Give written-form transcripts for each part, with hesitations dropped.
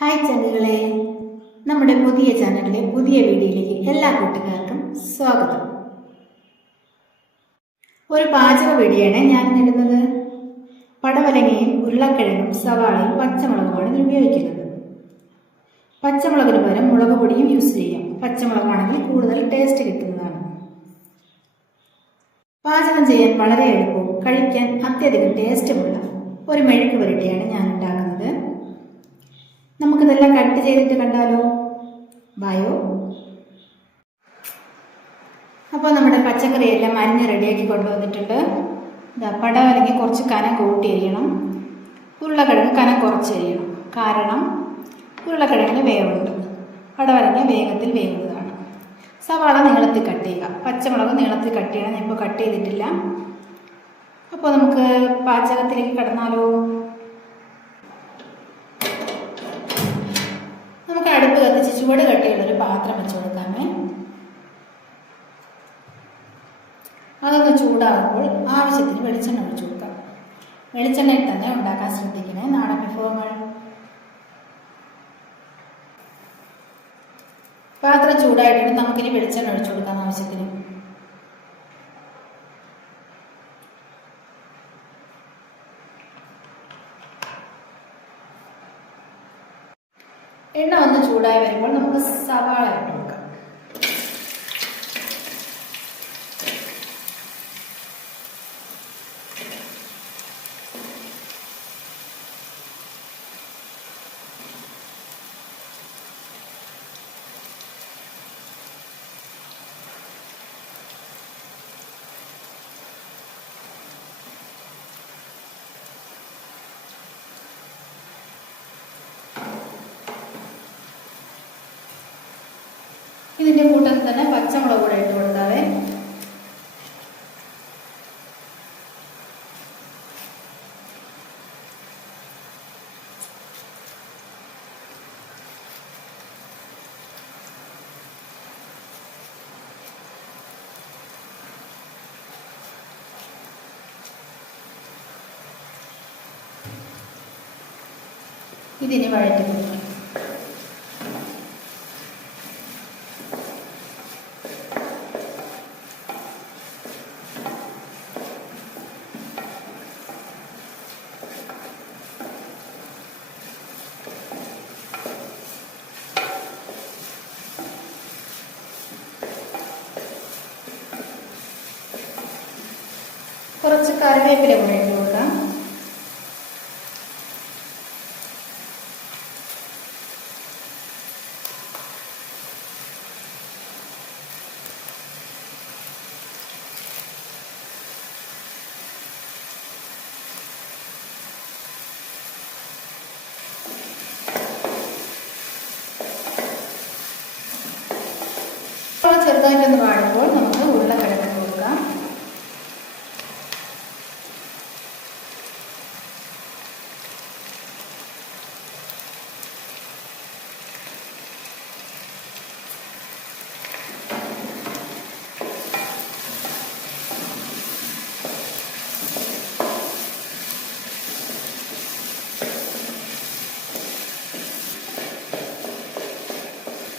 Hi ചങ്ങുകളെ, നമ്മുടെ പുതിയ ചാനലിലെ പുതിയ വീഡിയോയിലേക്ക് എല്ലാ കൂട്ടുകാർക്കും സ്വാഗതം. ഒരു പാചക വീഡിയോയാണ് ഞാൻ ഇടുന്നത്. പടവലങ്ങയും ഉരുളക്കിഴങ്ങും സവാളയും പച്ചമുളകുമാണ് ഇതിൽ ഉപയോഗിക്കുന്നത്. പച്ചമുളകിന് പകരം മുളക് പൊടിയും യൂസ് ചെയ്യാം. പച്ചമുളകാണെങ്കിൽ കൂടുതൽ ടേസ്റ്റ് കിട്ടുന്നതാണ്. പാചകം ചെയ്യാൻ വളരെ എളുപ്പവും കഴിക്കാൻ അത്യധികം ടേസ്റ്റുമുള്ള ഒരു മെഴുക്ക് പുരട്ടിയാണ് ഞാൻ ഉണ്ടാക്കുന്നത്. നമുക്കിതെല്ലാം കട്ട് ചെയ്തിട്ട് കണ്ടാലോ? ബായോ. അപ്പോൾ നമ്മുടെ പച്ചക്കറിയെല്ലാം അരിഞ്ഞ് റെഡിയാക്കി കൊണ്ടുവന്നിട്ടുണ്ട്. പടവലങ്ങ കുറച്ച് കനം കൂട്ടി അരിയണം, ഉരുളക്കിഴങ്ങ് കനം കുറച്ച് അരിയണം. കാരണം ഉരുളക്കിഴങ്ങിന് വേവുണ്ട്, പടവലങ്ങ വേഗത്തിൽ വേവുന്നതാണ്. സവാള നീളത്തിൽ കട്ട് ചെയ്യുക, പച്ചമുളക് നീളത്തിൽ കട്ട് ചെയ്യണം. ഞാൻ ഇപ്പോൾ കട്ട് ചെയ്തിട്ടില്ല. അപ്പോൾ നമുക്ക് പാചകത്തിലേക്ക് കടന്നാലോ? നമുക്ക് അടുപ്പ് കത്തിച്ച് ചുവട് കട്ടിയുള്ളൊരു പാത്രം വെച്ച് കൊടുക്കാമേ. അതൊന്ന് ചൂടാകുമ്പോൾ ആവശ്യത്തിന് വെളിച്ചെണ്ണ ഒഴിച്ചു കൊടുക്കാം. വെളിച്ചെണ്ണയിൽ തന്നെ ഉണ്ടാക്കാൻ ശ്രദ്ധിക്കണേ, നാടൻ വിഭവങ്ങൾ. പാത്രം ചൂടായിട്ടുണ്ട്, നമുക്കിനി വെളിച്ചെണ്ണ ഒഴിച്ചു കൊടുക്കാം ആവശ്യത്തിന്. എണ്ണ ഒന്ന് ചൂടായി വരുമ്പോൾ നമുക്ക് സവാള ഇട്ട് കൊടുക്കാം. ഇതിൻ്റെ കൂട്ടത്തിൽ തന്നെ പച്ചമുളക് കൂടെ ഇട്ട് കൊടുക്കാവേ. ഇതിന് വഴറ്റി കൊടുക്കാം. കുറച്ച് കറിവേപ്പില കൂടെ ഇട്ട് കൊടുക്കാം. ചെറുതായിട്ടൊന്ന് വാടുമ്പോൾ നമുക്ക് ഉരുളക്കിഴങ്ങ് കൊടുക്കാം.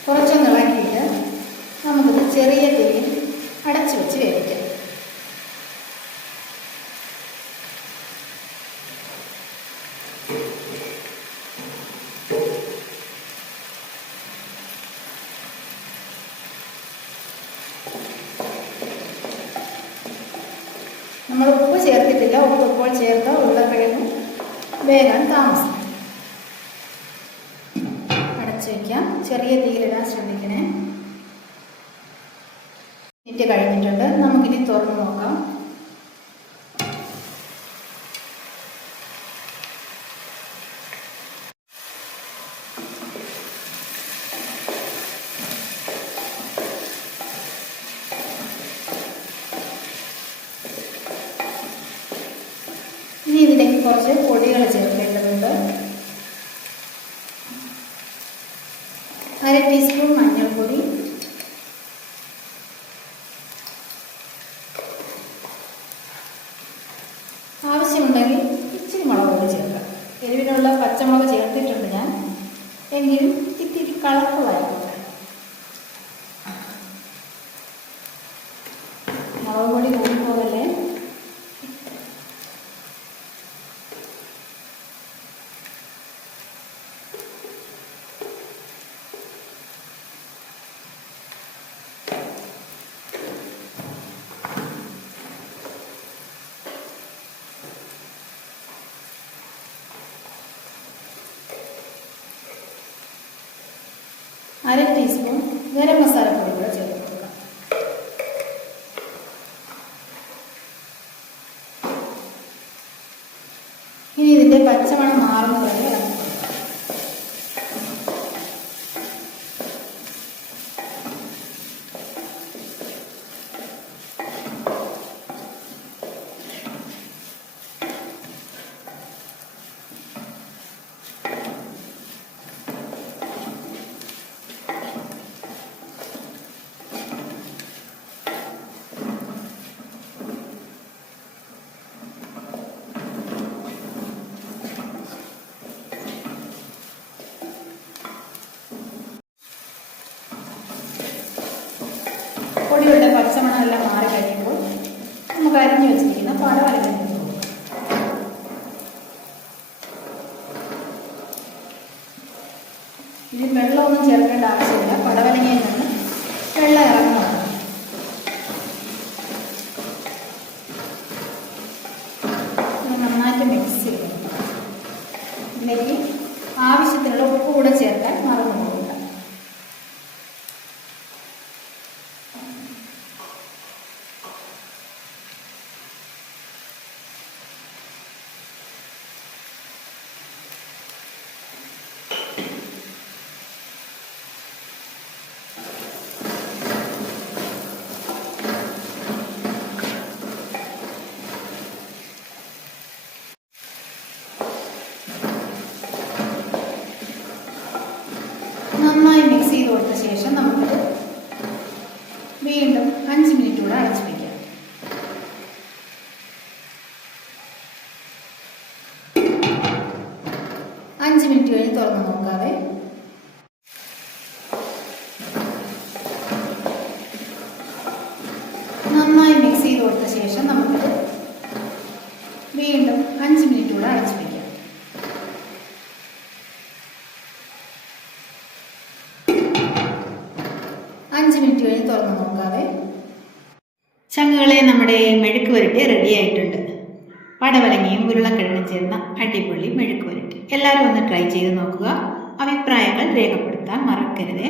കുറച്ചൊന്ന് ഇളക്കിയിട്ട് നമുക്കിത് ചെറിയ തീയിൽ അടച്ചു വെച്ച് വേവിക്കാം. നമ്മൾ ഉപ്പ് ചേർത്തിട്ടില്ല. ഉപ്പ് ഇപ്പോൾ ചേർത്ത ഉരുളക്കിഴങ്ങും വേകാൻ താമസം. അടച്ചു വയ്ക്കാം. ചെറിയ തീയിലിടാൻ ശ്രമിക്കണേ. മിനിറ്റ് കഴിഞ്ഞിട്ടുണ്ട്, നമുക്കിനി തുറന്ന് നോക്കാം. ഇനി ഇതിലേക്ക് കുറച്ച് പൊടികൾ ചേർക്കേണ്ടതുണ്ട്. 1/2 ടീസ്പൂൺ മഞ്ഞൾപ്പൊടി, ആവശ്യമുണ്ടെങ്കിൽ ഇച്ചിരി മുളക് പൊടി ചേർക്കാം. എരിവിനുള്ള പച്ചമുളക് ചേർത്തിട്ടുണ്ട് ഞാൻ. എങ്കിലും ഇത്തിരി കളർഫുള്ളായിരിക്കും. മുളക് പൊടി കൂടിപ്പോകല്ലേ. അര ടീസ്പൂൺ ഗരം മസാലപ്പൊടി കൂടെ ചേർത്ത് കൊടുക്കാം. ഇനി ഇതിൻ്റെ പച്ചമണം മാറുന്നത് വരെ ഇളക്കി കൊടുക്കാം. പൊടികളുടെ പച്ചമണം എല്ലാം മാറി കഴിയുമ്പോൾ നമുക്ക് അരിഞ്ഞു വെച്ചിരിക്കുന്ന പടവലങ്ങ ഇട്ട് കൊടുക്കാം. ഇതിൽ വെള്ളമൊന്നും ചേർക്കേണ്ട ആവശ്യമില്ല. പടവലങ്ങയിൽ നിന്ന് വെള്ളം ഇറങ്ങുന്നതാണ്. നന്നായിട്ട് മിക്സ് ചെയ്ത് ഇതിലേക്ക് ആവശ്യത്തിനുള്ള ഉപ്പ് കൂടെ ചേർക്കാൻ മറന്നു പോകുക. നന്നായി മിക്സ് ചെയ്ത് കൊടുത്ത ശേഷം നമുക്ക് വീണ്ടും 5 മിനിറ്റ് കൂടെ അടച്ചു വയ്ക്കാം. അഞ്ച് മിനിറ്റ് കഴിഞ്ഞ് തുറന്ന് നോക്കാതെ നന്നായി മിക്സ് ചെയ്ത് കൊടുത്ത ശേഷം നമുക്ക് വീണ്ടും 5 മിനിറ്റ് കൂടെ അടച്ചു വയ്ക്കാം. മിനിറ്റ് കഴിഞ്ഞ് തുറന്ന് നോക്കാതെ ചങ്ങുകളെ നമ്മുടെ മെഴുക്ക് പുരട്ടി റെഡി ആയിട്ടുണ്ട്. പടവലങ്ങയും ഉരുളക്കിഴങ്ങും ചേർന്ന അടിപൊളി മെഴുക്ക് പുരട്ടി. എല്ലാവരും ഒന്ന് ട്രൈ ചെയ്ത് നോക്കുക. അഭിപ്രായങ്ങൾ രേഖപ്പെടുത്താൻ മറക്കരുത്.